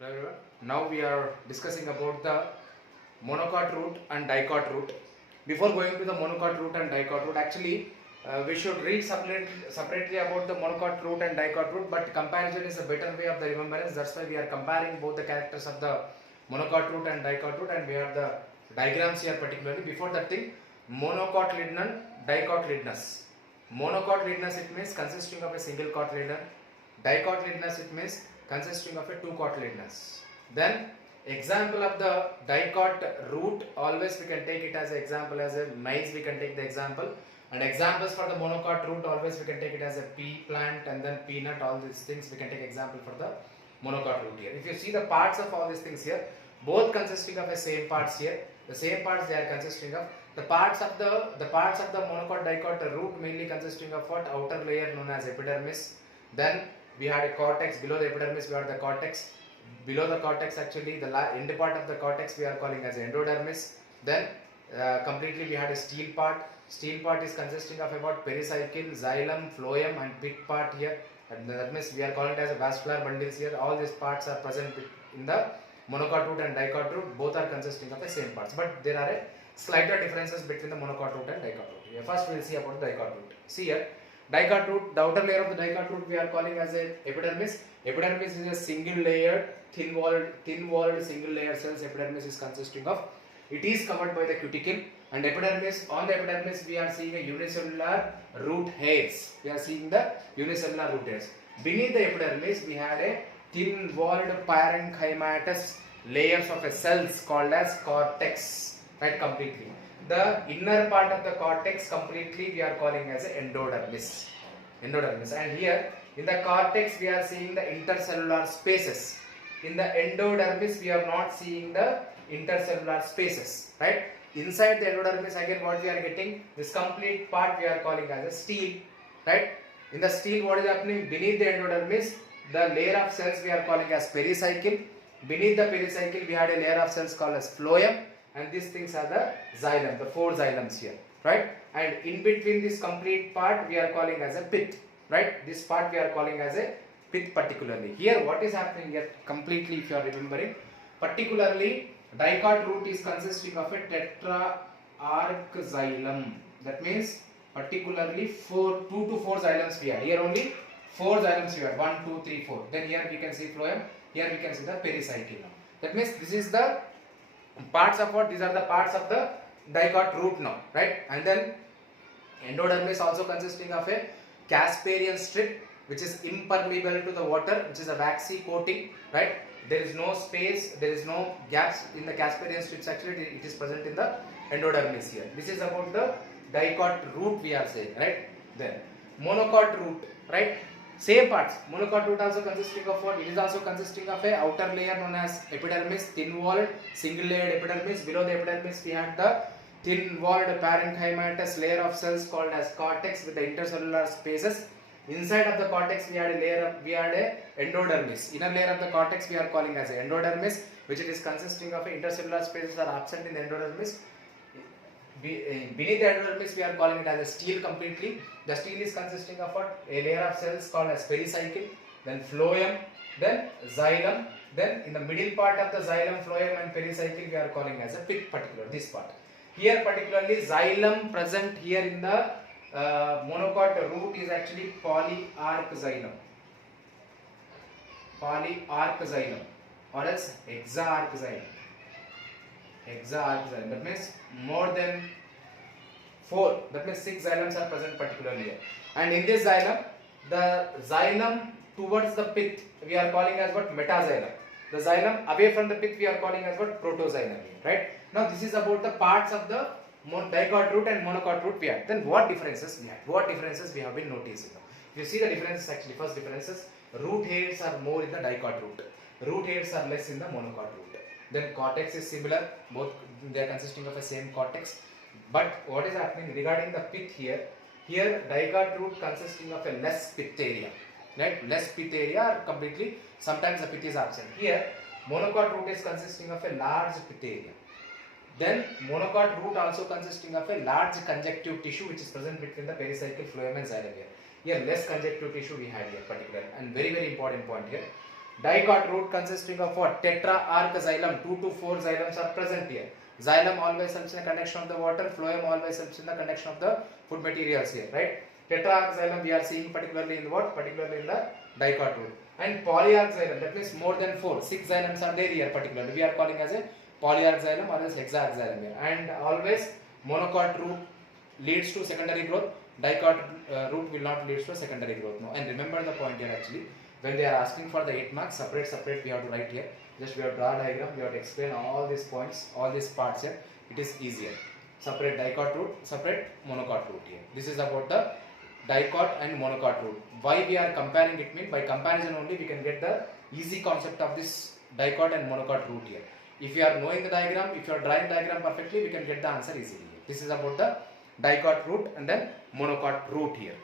Hello everyone. Now we are discussing about the monocot root and dicot root. Before going to the monocot root and dicot root, actually we should read separately about the monocot root and dicot root, but comparison is a better way of the remembrance. That's why we are comparing both the characters of the monocot root and dicot root, and we have the diagrams here particularly. Before that thing, monocotyledon, dicotyledonous. Monocotyledonous, it means consisting of a single cotyledon. Dicotyledonous, it means consisting of a two cotyledons. Then example of the dicot root, always we can take it as an example as a maize, we can take the example, and examples for the monocot root, always we can take it as a pea plant and then peanut, all these things we can take example for the monocot root here. If you see the parts of all these things here, both consisting of the same parts here, the same parts they are consisting of. The parts of the monocot dicot root mainly consisting of what? Outer layer known as epidermis. Then we had a cortex. Below the epidermis we had the cortex. Below the cortex, actually the end part of the cortex we are calling as endodermis. Then completely we had a steel part. Steel part is consisting of about pericycle, xylem, phloem and pit part here, and that means we are calling it as a vascular bundles here. All these parts are present in the monocot root and dicot root. Both are consisting of the same parts, but there are a slighter differences between the monocot root and dicot root. Here first we will see about the dicot root. See here, dicot root, the outer layer of the dicot root we are calling as a epidermis. Epidermis is a single layered, thin walled single layer cells. Epidermis is consisting of. It is covered by the cuticle, and epidermis, on the epidermis we are seeing a unicellular root hairs. We are seeing the unicellular root hairs. Beneath the epidermis we had a thin walled parenchymatous layers of a cells called as cortex, right? Completely. The inner part of the cortex completely we are calling as a endodermis. And here in the cortex we are seeing the intercellular spaces. In the endodermis we are not seeing the intercellular spaces, right? Inside the endodermis, again what we are getting, this complete part we are calling as a steel, right? In the steel, what is happening? Beneath the endodermis, the layer of cells we are calling as pericycle. Beneath the pericycle we had a layer of cells called as phloem, and these things are the xylem, the four xylems here, right? And in between this complete part we are calling as a pith, right? This part we are calling as a pith particularly. Here what is happening here completely, if you are remembering, particularly dicot root is consisting of a tetrarch xylem. That means particularly 2 to 4 xylems we have. Here only 4 xylems we have. 1, 2, 3, 4. Then here we can see phloem. Here we can see the pericycle now. That means this is the parts of what? These are the parts of the dicot root now, right? And then endodermis also consisting of a Casparian strip which is impermeable to the water, which is a waxy coating, right? There is no space, there is no gaps in the Casparian strips. Actually it is present in the endodermis here. This is about the dicot root we are saying, right? Then monocot root, right? Same parts. Monocot root also consisting of what? It is also consisting of a outer layer known as epidermis, thin walled single layered epidermis. Below the epidermis we had the thin walled parenchymatous layer of cells called as cortex with the intercellular spaces. Inside of the cortex we had a endodermis. Inner layer of the cortex we are calling as endodermis, which it is consisting of intercellular spaces are absent in the endodermis. Beneath the endodermis we are calling it as a steel completely. The steel is consisting of what? A layer of cells called as pericycle, then phloem, then xylem, then in the middle part of the xylem, phloem and pericycle we are calling as a pith particular, this part. Here particularly xylem present here in the monocot root is actually polyarch xylem or else hexaarch xylem. That means more than 4, that means 6 xylems are present particularly here. And in this xylem, the xylem towards the pith we are calling as what? Metaxylem. The xylem away from the pith we are calling as what? Protoxylem, right? Now this is about the parts of the dicot root and monocot root we have. Then what differences we have? What differences we have been noticing now? If you see the differences, actually first differences, root hairs are more in the dicot root. Root hairs are less in the monocot root. Then cortex is similar, both they are consisting of the same cortex. But what is happening regarding the pith here? Here dicot root consisting of a less pith area, right? Less pith area or completely, sometimes the pith is absent. Here monocot root is consisting of a large pith area. Then monocot root also consisting of a large conjunctive tissue which is present between the pericycle, phloem and xylem here. Here less conjunctive tissue we had here particularly, and very important point here. Dicot root consisting of what? Tetra-arc xylem. 2 to 4 xylems are present here. Xylem always helps in the conduction of the water. Phloem always helps in the conduction of the food materials here, right? Tetra-arc xylem we are seeing particularly in what? Particularly in the dicot root. And polyarc xylem, that means more than 4. 6 xylems are there here particularly. We are calling as a polyarc xylem or as hexarc xylem here. And always monocot root leads to secondary growth. Dicot root will not lead to secondary growth. No. And remember the point here actually. When they are asking for the 8 marks, separate we have to write here. Just we have to draw a diagram, we have to explain all these points, all these parts here. It is easier. Separate dicot root, separate monocot root here. This is about the dicot and monocot root. Why we are comparing it means by comparison only we can get the easy concept of this dicot and monocot root here. If you are knowing the diagram, if you are drawing diagram perfectly, we can get the answer easily. This is about the dicot root and then monocot root here.